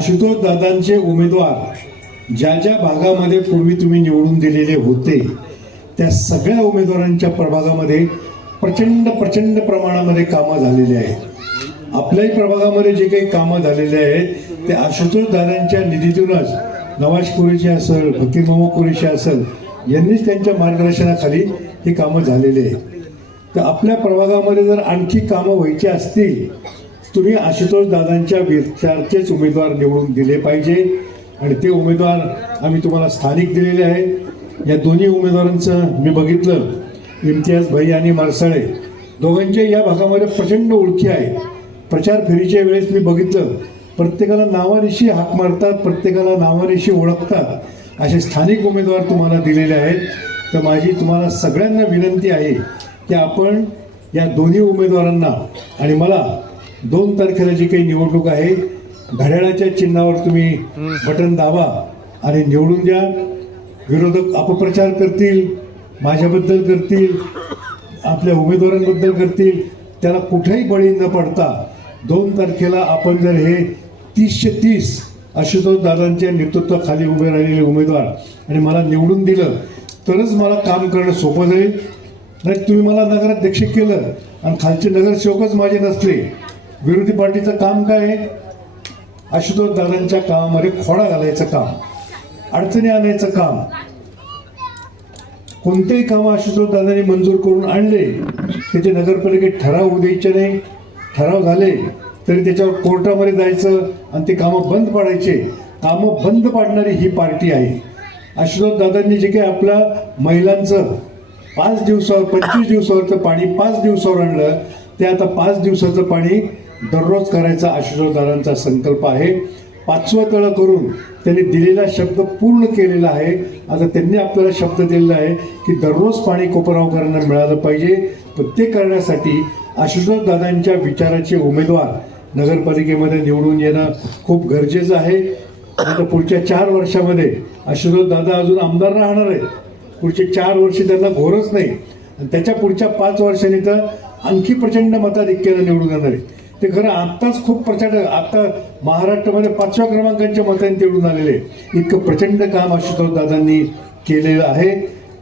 आशुतोष दादांचे उमेदवार ज्या ज्या भागामध्ये पूर्वी तुम्ही निवडून दिलेले होते त्या सगळ्या उमेदवारांच्या प्रभागामध्ये प्रचंड प्रचंड प्रमाणामध्ये कामं झालेली आहेत. आपल्याही प्रभागामध्ये जे काही कामं झालेले आहेत ते आशुतोष दादांच्या निधीतूनच नवाज कुरेशी असेल फकीर कुरेशी असेल यांनीच त्यांच्या मार्गदर्शनाखाली ही कामं झालेली आहेत. तर आपल्या प्रभागामध्ये जर आणखी कामं व्हायची असतील तुम्ही आशुतोष दादांच्या विचारचेच उमेदवार निवडून दिले पाहिजे. आणि ते उमेदवार आम्ही तुम्हाला स्थानिक दिलेले आहेत. या दोन्ही उमेदवारांचं मी बघितलं. इम्तियाज भाई आणि मारसाळे दोघांचे या भागामध्ये प्रचंड ओळखी आहे प्रचार फेरीच्या वेळेस मी बघितलं. प्रत्येकाला नावानिशी हाक मारतात प्रत्येकाला नावानिशी ओळखतात. असे स्थानिक उमेदवार तुम्हाला दिलेले आहेत. तर माझी तुम्हाला सगळ्यांना विनंती आहे की आपण या दोन्ही उमेदवारांना आणि मला दोन तारखेला जी काही निवडणूक आहे घड्याळाच्या चिन्हावर तुम्ही बटन दाबा आणि निवडून द्या. विरोधक अपप्रचार करतील माझ्याबद्दल करतील आपल्या उमेदवारांबद्दल करतील. त्याला कुठेही बळी न पडता दोन तारखेला आपण जर हे तीसशे तीस आशुतोष दादांच्या नेतृत्वाखाली उभे राहिलेले उमेदवार आणि मला निवडून दिलं तरच मला काम करणं सोपं जाईल. नाही तुम्ही मला नगराध्यक्ष केलं आणि खालचे नगरसेवकच माझे नसले विरोधी पार्टीचं काम काय आहे? आशुतोष दादांच्या कामामध्ये खोडा घालायचं काम अडचणी आणायचं काम. कोणतेही काम आशुतोष दादांनी मंजूर करून आणले त्याचे नगरपालिकेत ठराव होऊ द्यायचे नाही ठराव झाले तरी त्याच्यावर कोर्टामध्ये जायचं आणि ते कामं बंद पाडायचे. कामं बंद पाडणारी ही पार्टी आहे. आशुतोष दादांनी जे काही आपल्या महिलांचं पाच दिवसावर पंचवीस दिवसावरचं पाणी पाच दिवसावर आणलं ते आता पाच दिवसाचं पाणी दररोज करायचा आशुतोष दादांचा संकल्प आहे. पाचवं तळं करून त्यांनी दिलेला शब्द पूर्ण केलेला आहे. आता त्यांनी आपल्याला शब्द दिलेला आहे की दररोज पाणी कोपरावकरांना मिळालं पाहिजे. पण ते करण्यासाठी आशुतोष दादांच्या विचाराचे उमेदवार नगरपालिकेमध्ये निवडून येणं खूप गरजेचं आहे. आता पुढच्या चार वर्षामध्ये आशुतोष दादा अजून आमदार राहणार आहेत. पुढचे चार वर्ष त्यांना घोरच नाही. आणि त्याच्या पुढच्या पाच वर्षांनी तर आणखी प्रचंड मताधिक्यानं निवडून येणार आहे ते खरं आत्ताच खूप प्रचंड आता महाराष्ट्रामध्ये पाचव्या क्रमांकाच्या मतांनी निवडून आलेले इतकं प्रचंड काम आशुतोष दादांनी केलेलं आहे.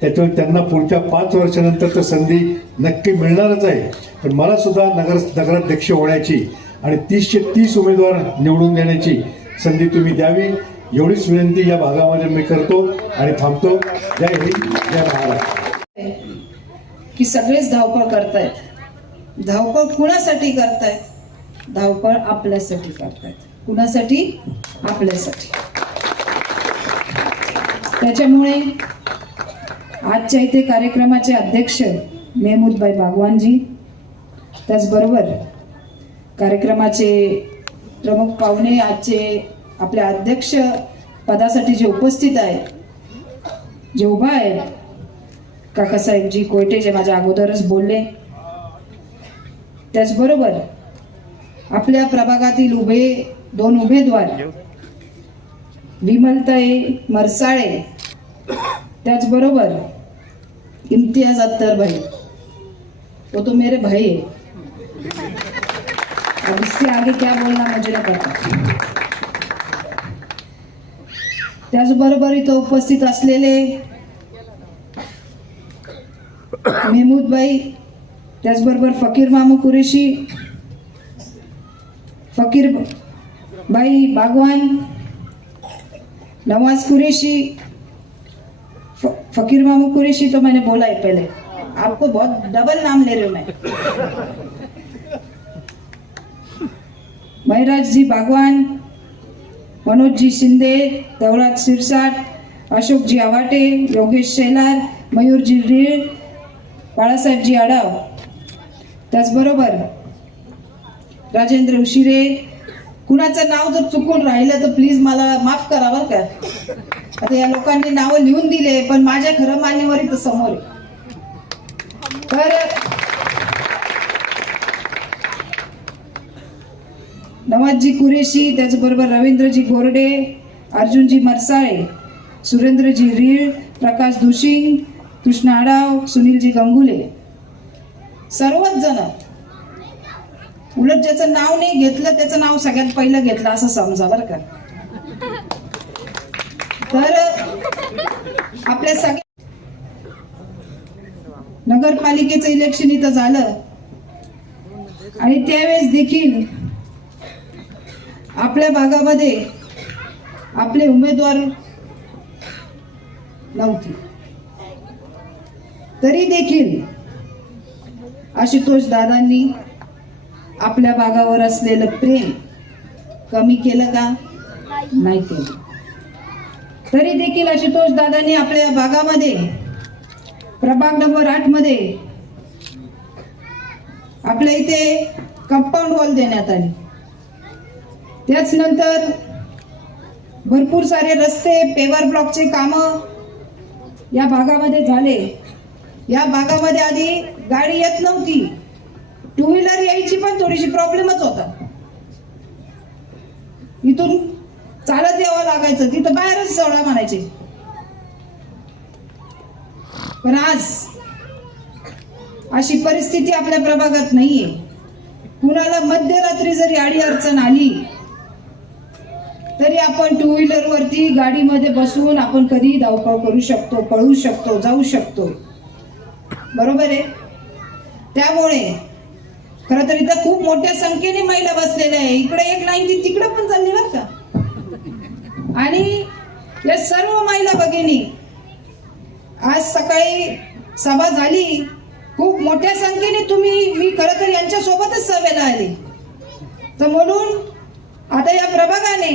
त्याच्यावर त्यांना पुढच्या पाच वर्षानंतर तर संधी नक्की मिळणारच आहे. पण मला सुद्धा नगर नगराध्यक्ष होण्याची आणि तीसशे तीस उमेदवार निवडून देण्याची संधी तुम्ही द्यावी. एवढीच विनंती या भागामध्ये मी करतो आणि थांबतो. जय हिंद जय महाराष्ट्र. की सगळेच धावपळ करतायत. धावपळ कुणासाठी करतायत? धावपळ आपल्यासाठी करतात. कुणासाठी? आपल्यासाठी. त्याच्यामुळे आजच्या इथे कार्यक्रमाचे अध्यक्ष मेहमूदबाई बागवानजी त्याचबरोबर कार्यक्रमाचे प्रमुख पाहुणे आजचे आपल्या अध्यक्ष पदासाठी जे उपस्थित आहेत जे उभा आहे काकासाहेबजी कोयटे जे माझ्या अगोदरच बोलले. त्याचबरोबर आपल्या प्रभागातील उभे दोन उमेदवार. विमलताई मरसाळे. त्याचबरोबर इम्तियाज अत्तर भाई वो तो मेरे भाई है अब इससे आगे क्या बोलना मुझे नहीं पता. त्याचबरोबर इथं उपस्थित असलेले मेहमूदबाई त्याचबरोबर फकीर मामा कुरेशी फकीर बाई बागवान नवाज कुरेशी फकीर मामू कुरेशी तो मैंने बोला है पहले। आपको बहुत डबल नाम ले रही हूं मैं। महराज जी बागवान मनोज जी शिंदे दौलत सिरसाट अशोक जी आवाटे योगेश शेलार मयूर जी रीळ बाळासाहेबजी आडाव। त्याचबरोबर राजेंद्र उशिरे. कुणाचं नाव जर चुकून राहिलं तर प्लीज मला माफ करा बरं का. आता या लोकांनी नावं लिहून दिले पण माझ्या खरं मान्यवर इथं समोर आहे. तर नवाजजी कुरेशी त्याचबरोबर रवींद्रजी गोरडे अर्जुनजी मरसाळे सुरेंद्रजी रीळ प्रकाश दुशिंग कृष्ण आडाव सुनीलजी गंगुले. सर्वच जण उलट ज्याचं नाव नाही घेतलं त्याचं नाव सगळ्यात पहिलं घेतलं असं समजा बरं का? तर आपल्या सगळ्या नगरपालिकेचं इलेक्शन इथं झालं. आणि त्यावेळेस देखील आपल्या भागामध्ये आपले उमेदवार नव्हते. तरी देखील आशुतोष दादांनी आपल्या भागावर असलेलं प्रेम कमी केलं का? नाही केलं. तरी देखील आशुतोष दादांनी आपल्या भागामध्ये प्रभाग नंबर आठमध्ये आपल्या इथे कंपाऊंड वॉल देण्यात आली. त्याच नंतर भरपूर सारे रस्ते पेवर ब्लॉकचे काम या भागामध्ये झाले. या भागामध्ये आधी गाडी येत नव्हती. टू व्हीलर यायची पण थोडीशी प्रॉब्लेमच होता. इथून चालत यावं लागायचं तिथं बाहेरच सोडा म्हणायचे. पण आज अशी परिस्थिती आपल्या प्रभागात नाहीये. कुणाला मध्यरात्री जरी आडी अडचण आली तरी आपण टू व्हीलर वरती गाडीमध्ये बसून आपण कधी धावपळ करू शकतो पळू शकतो जाऊ शकतो. बरोबर आहे? त्यामुळे खर तर इथं खूप मोठ्या संख्येने महिला बसलेल्या आहे. इकडे एक लाईन ती तिकडे पण चालली बरं का? आणि या सर्व महिला भगिनी आज सकाळी सभा झाली. खूप मोठ्या संख्येने तुम्ही मी खरं तर यांच्या सोबतच सभेला आले. तर म्हणून आता या प्रभागाने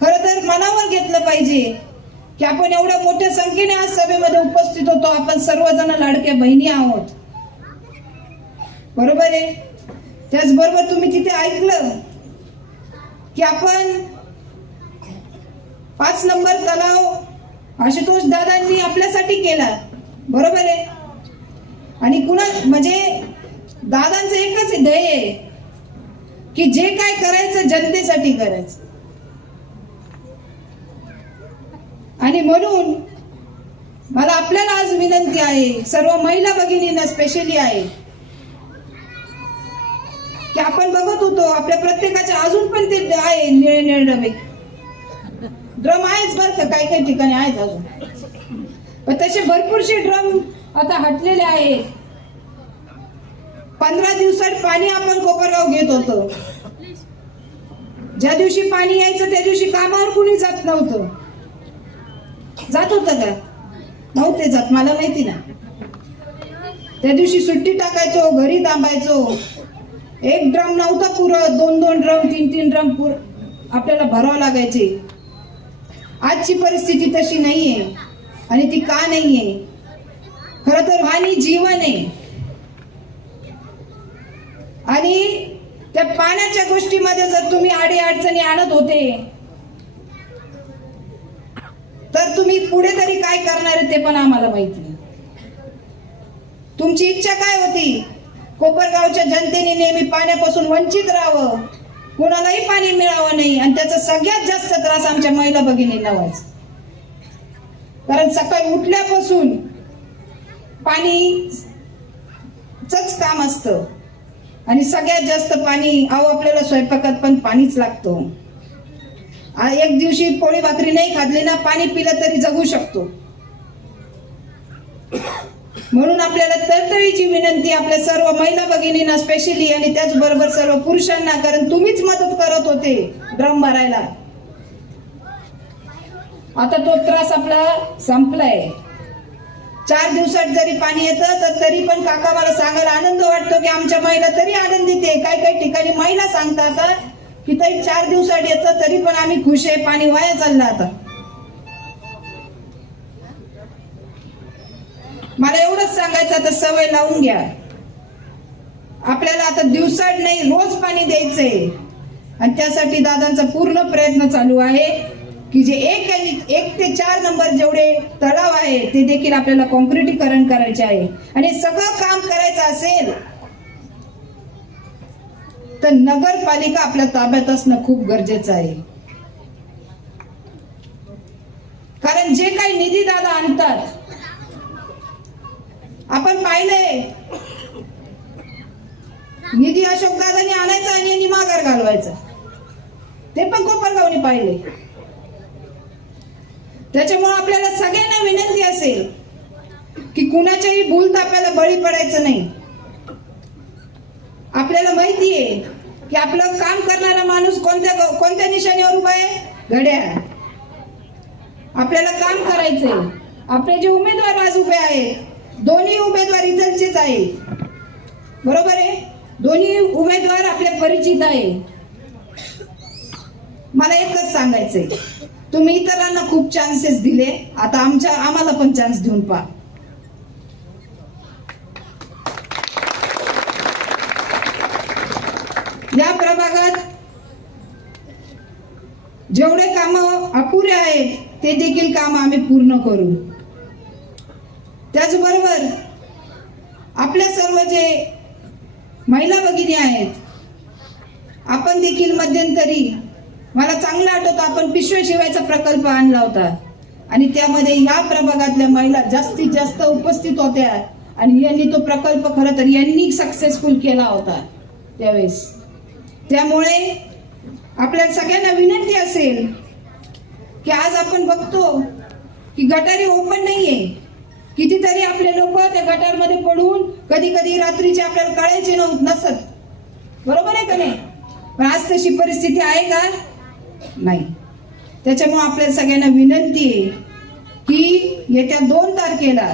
खर तर मनावर घेतलं पाहिजे की आपण एवढ्या मोठ्या संख्येने आज सभेमध्ये उपस्थित होतो. आपण सर्वजण लाडक्या बहिणी आहोत. बरोबर आहे? त्याचबरोबर तुम्ही तिथे ऐकलं की आपण पाच नंबर तलाव आशुतोष दादांनी आपल्यासाठी केला. बरोबर आहे? आणि कुणा म्हणजे दादांचं एकच ध्येय आहे की जे काय करायचं जनतेसाठी करायचं. आणि म्हणून मला आपल्याला आज विनंती आहे सर्व महिला भगिनींना स्पेशली आहे की आपण बघत होतो आपल्या प्रत्येकाच्या अजून पण ते आहे निळे निळे डबे ड्रम आहेच बरं का काही काही ठिकाणी आहेच अजून. पण तसे भरपूरसे ड्रम आता हटलेले आहेत पंधरा दिवसात पाणी आपण कोपरगाव घेत होतो. ज्या दिवशी पाणी यायचं त्या दिवशी कामावर कुणी जात नव्हतं. जात होतं का? नव्हते जात मला माहिती ना. त्या दिवशी सुट्टी टाकायचो घरी थांबायचो. एक ड्रम नव्हता पुरत दोन दोन ड्रम तीन तीन ड्रम पुर आपल्याला भरावं लागायचे. आजची परिस्थिती तशी नाहीये आणि ती का नाहीये? खर तर वाणी जीवन आहे. आणि त्या पाण्याच्या गोष्टीमध्ये जर तुम्ही आडी अडचणी आणत होते तर तुम्ही पुढे तरी काय करणार ते पण आम्हाला माहिती नाही. तुमची इच्छा काय होती? कोपरगावच्या जनतेने नेहमी पाण्यापासून वंचित राहावं. कुणालाही पाणी मिळावं नाही आणि त्याचा सगळ्यात जास्त त्रास आमच्या महिला भगिनींना व्हायचा. कारण सकाळी उठल्यापासून पाणीच काम असतं. आणि सगळ्यात जास्त पाणी अहो आपल्याला स्वयंपाकात पण पाणीच लागतं. एक दिवशी पोळी भाकरी नाही खाल्ली ना पाणी पिलं तरी जगू शकतो. म्हणून आपल्याला तळतळीची विनंती आपल्या सर्व महिला भगिनींना स्पेशली आणि त्याचबरोबर सर्व पुरुषांना कारण तुम्हीच मदत करत होते ड्रम भरायला. आता तो त्रास आपला संपलाय. चार दिवसात जरी पाणी येतं तर तरी पण काका मला सांगायला आनंद वाटतो की आमच्या महिला तरी आनंदित आहे. काही काही ठिकाणी महिला सांगतात की ताई चार दिवसात येतं तरी पण आम्ही खुश आहे पाणी वाया चाललं आता. मला सांगायचं आता सवय लावून घ्या. आपल्याला आता दिवसाड नाही रोज पाणी द्यायचंय. आणि त्यासाठी दादांचा पूर्ण प्रयत्न चालू आहे की जे एक आणि एक ते चार नंबर जेवढे तलाव आहे ते देखील आपल्याला कॉन्क्रिटीकरण करायचे आहे. आणि सगळं काम करायचं असेल तर नगरपालिका आपल्या ताब्यात असणं खूप गरजेचं आहे. कारण जे काही निधी दादा आणतात आपण पाहिलंय. निधी अशोक दादानी आणायचा आणि यांनी माघार घालवायचा. ते पण कोपरगावने पाहिले. त्याच्यामुळे आपल्याला सगळ्यांना विनंती असेल की कुणाच्याही भूल ताप्याला बळी पडायचं नाही. आपल्याला माहिती आहे की आपलं काम करणारा माणूस कोणत्या कोणत्या निशाणीवर उभा आहे? घड्याळ. आपल्याला काम करायचंय. आपले जे उमेदवार आज उभे आहेत दोन्ही उमेदवार इथलचेच आहे. बरोबर आहे? दोन्ही उमेदवार आपले परिचित आहे. मला एकच सांगायचंय. तुम्ही इतरांना खूप चान्सेस दिले. आता आमच्या आम्हाला पण चान्स देऊन पहा. या प्रभागात जेवढे काम अपुरे आहेत ते देखील काम आम्ही पूर्ण करू. त्याचबरोबर आपल्या सर्व जे महिला भगिनी आहेत आपण देखील मध्यंतरी मला चांगलं आठवतं आपण पिशव्या शिवायचा प्रकल्प आणला होता. आणि त्यामध्ये या प्रभागातल्या महिला जास्तीत जास्त उपस्थित होत्या. आणि यांनी तो प्रकल्प खरं तर यांनी सक्सेसफुल केला होता त्यावेळेस. त्यामुळे आपल्या सगळ्यांना विनंती असेल की आज आपण बघतो की गटारी ओपन नाहीये. कितीतरी आपले लोक त्या गटारमध्ये पडून कधी कधी रात्रीचे आपल्याला कळायचे नव्हत नसत. बरोबर आहे का नाही? पण आज तशी परिस्थिती आहे का? नाही. त्याच्यामुळे आपल्या सगळ्यांना विनंती आहे की येत्या दोन तारखेला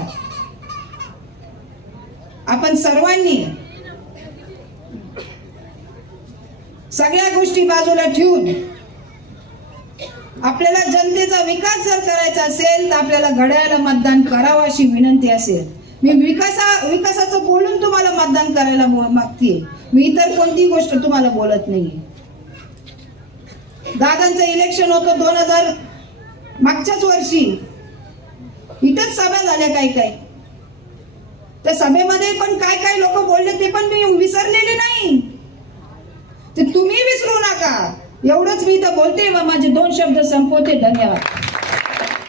आपण सर्वांनी सगळ्या गोष्टी बाजूला ठेवून आपल्याला जनतेचा विकास जर करायचा असेल तर आपल्याला घड्याळाला मतदान करावं अशी विनंती असेल. मी विकासा विकासाचं बोलून तुम्हाला मतदान करायला मागते मी इतर कोणतीही गोष्ट तुम्हाला बोलत नाहीये. दादांचं इलेक्शन होतं दोन हजार मागच्याच वर्षी. इथंच सभा झाल्या काही काही. त्या सभेमध्ये पण काय काय लोक बोलले ते पण मी विसरलेले नाही. ते तुम्ही विसरू नका. एवढंच मी इथं बोलते व माझे दोन शब्द संपवते. धन्यवाद.